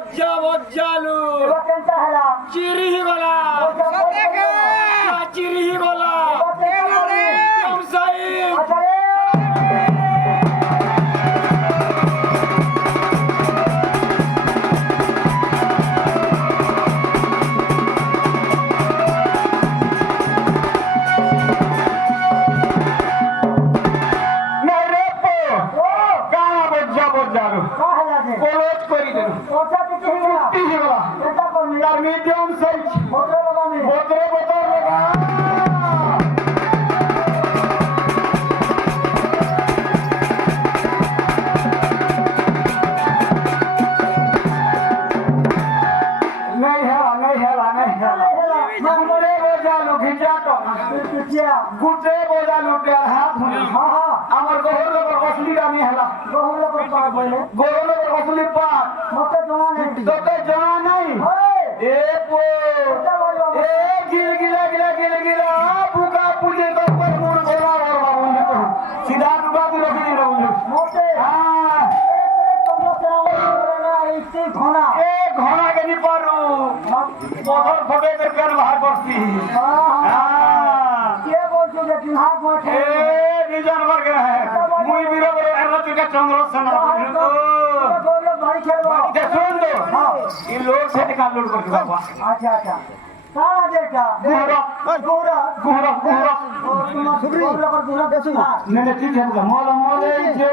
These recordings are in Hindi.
ବଜ୍ଜା ବଜ୍ଜାଲୁ ଏବା କେନ୍ତା ହେଲା ଚିରି ଗଲା ଚିରି ଗଲା ଆଚ୍ଛା ରେ medium size. Botre botre lega. Gutre boja lu khija to. Gutre boja lu te hath hone. Amar gohor lo asli ga ni hala. Gohor lo asli pa. Mote jana nahi. Tote jana nahi. ए पो ए गिर गिरा बुका पुजे तो पर मुड़ बोला और बाबू ने तो सीधा दुबा भी रख दी रहू मोटे हां ए घोड़ा के नहीं पारू पत्थर फटे के कर बाहर करती हां के बोल जो कि हाथ मोटे ए निजन वर्ग है मुई बीरो बरो एरला तुका चंद्रसेन देखुन दो ये लोग से निकाल लोड करके बाबा अच्छा अच्छा सारा देखा गोरा नहीं ठीक है मोला मोले जे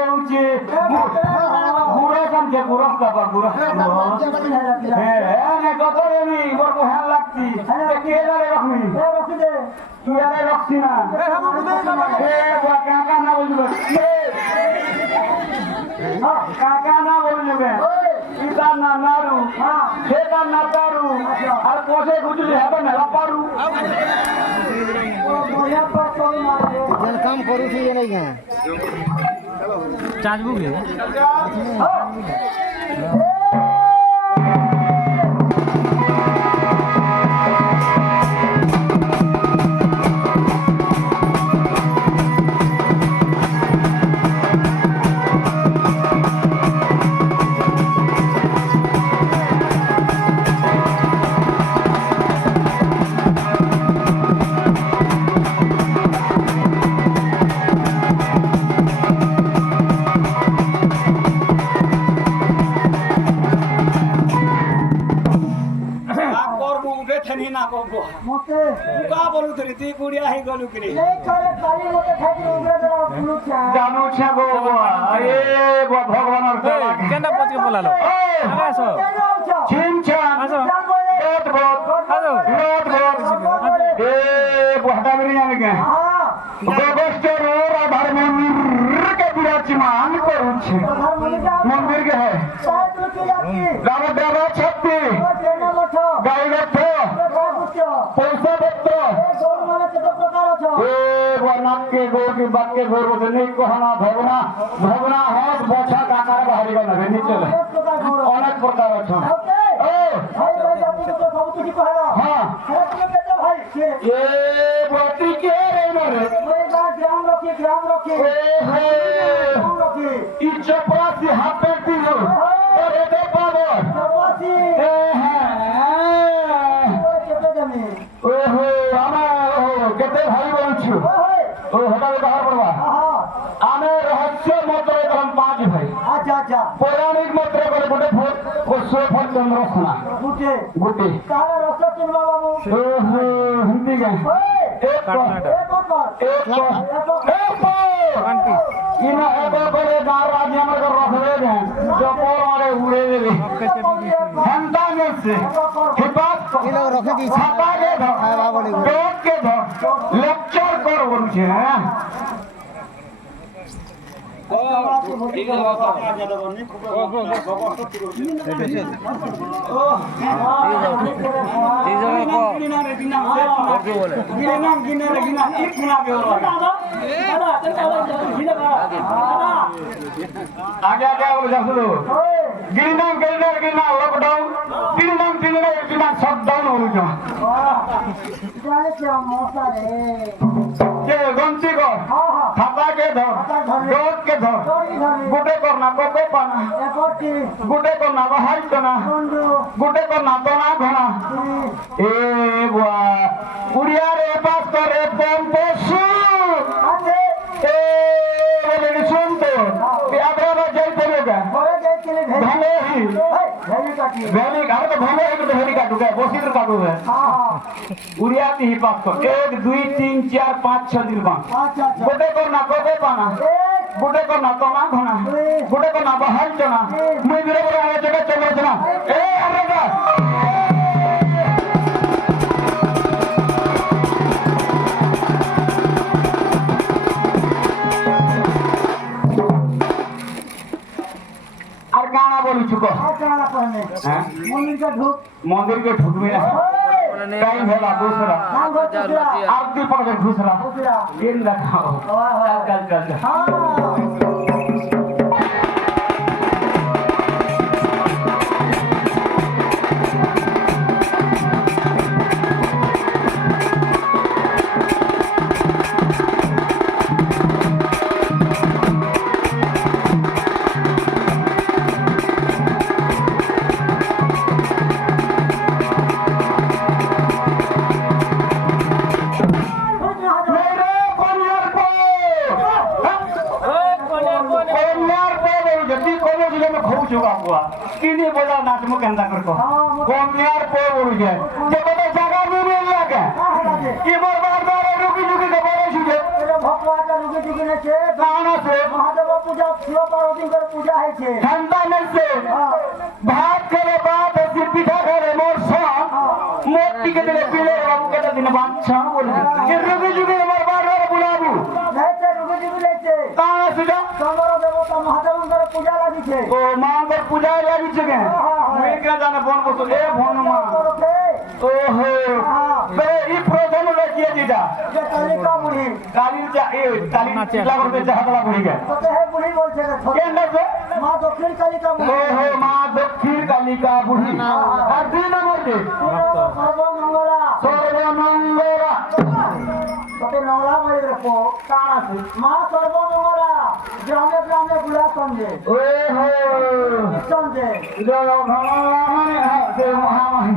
गोरा काम जे गोरा बाबा गोरा है ने गतरे मी गोर को है लगती केला रे रखनी रख दे किया रे रखसी ना ए वो काका ना बोलबे हां काका ना बोलबे इता ना नारू खेता ना तारू और कोसे गुजरी है तो मेरा पारू बढ़िया पर कोई मारे जन काम करू छी नहीं का चार्ज बुक है मोटे का बोलू तरी ती गुड़िया ही गलू करी नहीं करे काली मोटे खाती उगरे जरा पुलु छा जानू छे गो अरे भगवान केंदा पच के बोलालो आसो छिन छान आसो बहुत बहुत आसो बहुत ए बहटा मेरी आने के हां गोगोष्ठ रोर आधार मंदिर के विराजमान करू छे मंदिर के है सात रुपए जाती गाव देवा छत्ती ट्रेन मठो गाय गठो पैसा पत्र जोर माने कत प्रकार छ ए वर्णक के गोर की बात के गोर को नहीं कहना भगना हाथ बोछा काकार बाहरी का नगे नीचे अनेक प्रकार छ ओ भाई भाई जाती तो सब कुछ कहला हां तुम कहते भाई ए बाती के रे मरे मैं ग्राम रखी ए हे ई चपरासी हाथे दियो अरे दे पावर चपरासी ए हे ओहो आमे केते भाई बोलछु ओ हटा बाहर पड़वा आमे रहस्य मंत्र हम 5 भाई अच्छा अच्छा पौराणिक मंत्र पर गोटे फोट ओ सो फोट चंद्रसेना गुटे तारा रस सुन बाबू ओहो हिंदी का एक आंटी इना एबो करे गार राज्य में कर रख दे जो पोर मारे उड़े दे हंता में से हिपात ये लोग रखे दी छाता के धो पेट के धो लेक्चर कर बोलू छे ठीक है बाबा आगे आगे बोलो जा सुनो गिरना लॉकडाउन गिरना शटडाउन हो जा जाने क्या मौसा रे के गंती को हां हां খাতাকে ধর ডোরকে ধর গুটে কর না কোকো পানা গুটে কর না বাহাই না গুটে কর না তোনা ঘনা এ বুয়া উড়িয়ারে পাস করে পম্পসু এ বলে শুন তো আমরা যাইতে লোকা ভালো হি ভ্যালি আর তো ভালো হি তো ভ্যালি কাটু গে বসি তো কাটু গে উড়িয়া হি পাস কর 1 2 3 4 5 6 দিন পাঁচ গোটে কর না কোকো পানা গোটে কর না তোনা ঘনা গোটে কর না বাহাই না মুই বিরে বড় আগে জায়গা চলে না এ আমরা আর গানা বলি চুকো হ্যাঁ मंदिर के ढुक में टाइम होला दूसरा आरती पड़ गए दूसरा दिन रखाओ चल चल चल किनी बोला नाच मु केंदा करको गोमियार पे उड़ जाए जे बड़े जगह में मिल लगे ई बार बार रुकी रुकी के बड़े छुजे भगवान का रुकी रुकी ने छे गाना से महादेव पूजा शिव पार्वती कर पूजा है छे ठंडा में से भात करे बात सिर पिठा करे मोर सा मोती के दिले पीले बाबू के दिन बादशाह बोल के रुकी रुकी बार बार बुलाबू नहीं छे रुकी रुकी ले छे गाना सुजा समर देवता महादेव कर पूजा लागी छे ओ मां कर पूजा लागी छे के मैं क्या जाने फोन को ए फोन मां ओहो बे ई प्रथम लगिए जीजा ये कालिका बुढ़ी काली चा ए काली चिल्ला करते जहातला बुढ़ी के तो है बुढ़ी बोल छे के ना से मां दक्षिण कालिका बुढ़ी ओहो मां दक्षिण कालिका बुढ़ी और दिन नंबर दे सर्व मंगला तो नवला मारी रखो काना से मां सर्व मंगला ग्रामे ग्रामे बुला समझे ओहो समझे जो भगवान है से महामाई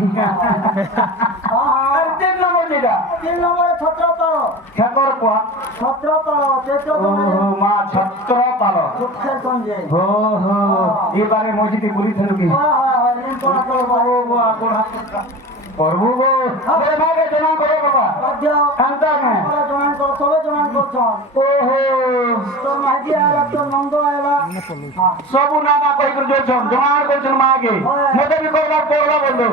और दिन नंबर जीजा 3 नंबर छत्र पारो खतर को छत्र पारो चेतो ओहो मां छत्र पालो दुखे समझे हो हो ये बारे मस्जिद पूरी थनु की हां इन कोना करो ओ वो कोना प्रभु गो अरे मागे जना करे बाबा बाध्य कांता में हमरा जवान को सबे जवान को छन ओहो तो माजी आला तो नंदो आला हां सब नाना कहि कर जो छन जवान को छन मागे मते भी करबार पड़ला बंदो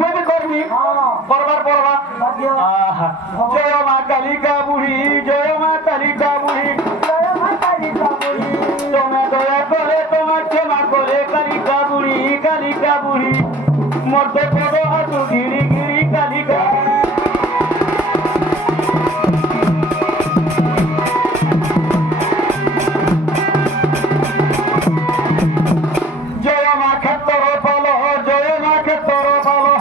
मैं भी करबी हां करबार पड़ला बाध्य आहा जय मां कालिका बुढ़ी जय मां कालिका बुढ़ी जय माता दी का बुढ़ी तुम्हें दया करे तुम्हें क्षमा करे कालिका बुढ़ी मरते पड़ो हाथ गिरी गिरी कालिका जय मां खेतर पालो जय मां खेतर पालो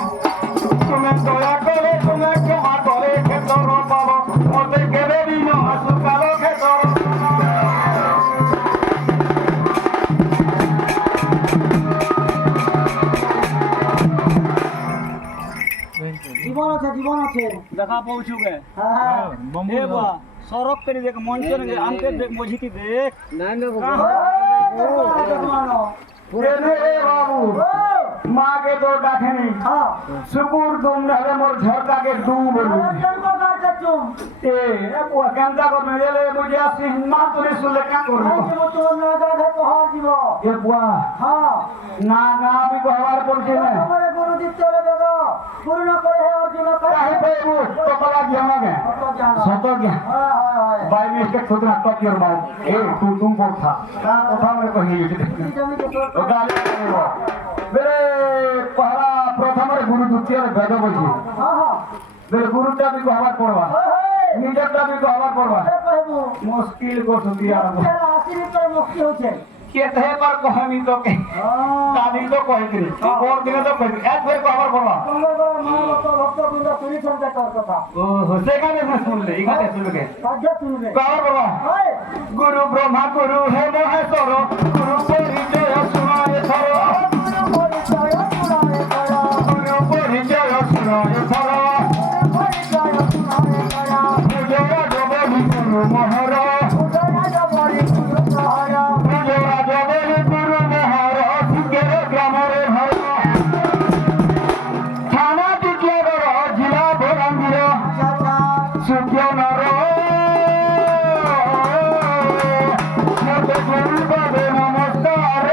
तुम्हें दया करे तुम्हें क्षमा करे खेतर पालो मते केरे दिनो आसु कालो खेतर জীবন আছে দেখা পৌঁছু গে হ্যাঁ হ্যাঁ এ বা সরক করে দেখ মঞ্চ নে আমকে দেখ মজিতি দেখ নাই না রে বাবু माँ के दो डाठनी सुकुर तुम रहले मोर झरका के दू बोलू ए वो केंदा को मेले मुझे असि मां तोरे सुले का करू ए बुआ ना ना भी गवार पड़छे ने काहे बाबू तो पला ज्ञान के सत ज्ञान बाय मिस्टेक खुदना टॉप योर माउथ ए तुम पर था का कथा में कहि ओ गाली बेरे पहला प्रथम गुरु द्वितीय वेद बजी बेरे गुरुटा भी कहवार पड़वा निजटा भी कहवार पड़वा मुश्किल को सुतिया के थे पर कहमी तो के दादी तो कहि करी और दिन तो कहि एक बेर कहवार पड़वा ओ हो से गाने में सुन ले इगाते सुन के कहवार पड़वा গুরু ব্রহ্মা গুরু হে মহেশ্বর গুরু পরিচয় শুনায় ধর গুরু পরিচয় শুনায় ধর পূজা জগবি গুরু মহর পূজা জগবি গুরু মহর সুখের গ্রামরে ভর থানা টিকিয়াগড় জিলা বলাঙ্গীর সুখ্য নর মতে গুরু পাবে নমস্কার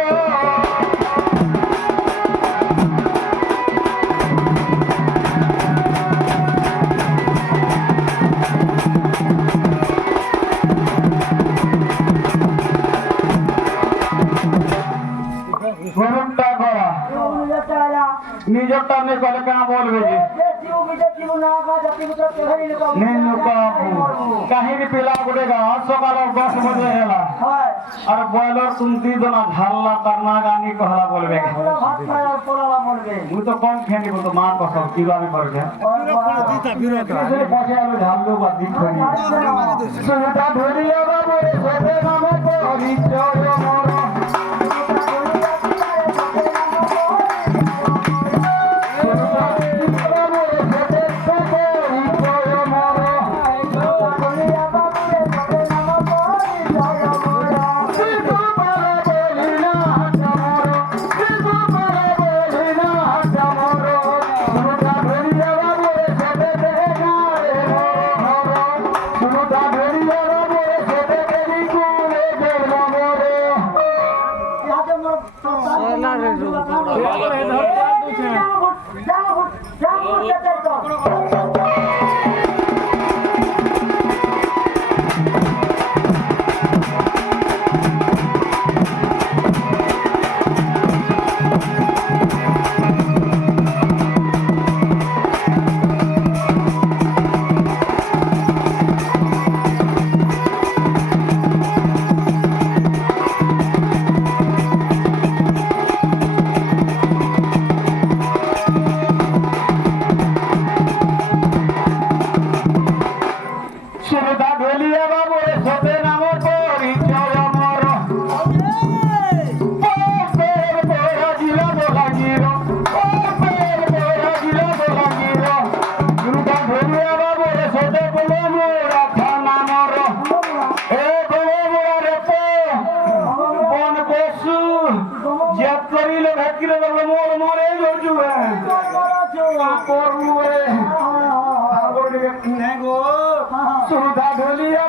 গরুটা গড়া নিজরটা নেই কলে কেন বলবে যে নেই লোক কাহিনী পিলা গোটে গাঁ সকাল 10 বজে হেলা আর বয়লর তুমতি দোনা ঝাল্লা তার না গানি কহলা বলবে মুই তো কম খেয়ে বলতো মা কসম কিভাবে করবে বসে আলো ঝাল্লো বা দিক ধরি সুতা ধরিয়া বাবু সবে নাম পরিচয় মর সুধা ঢলিয়া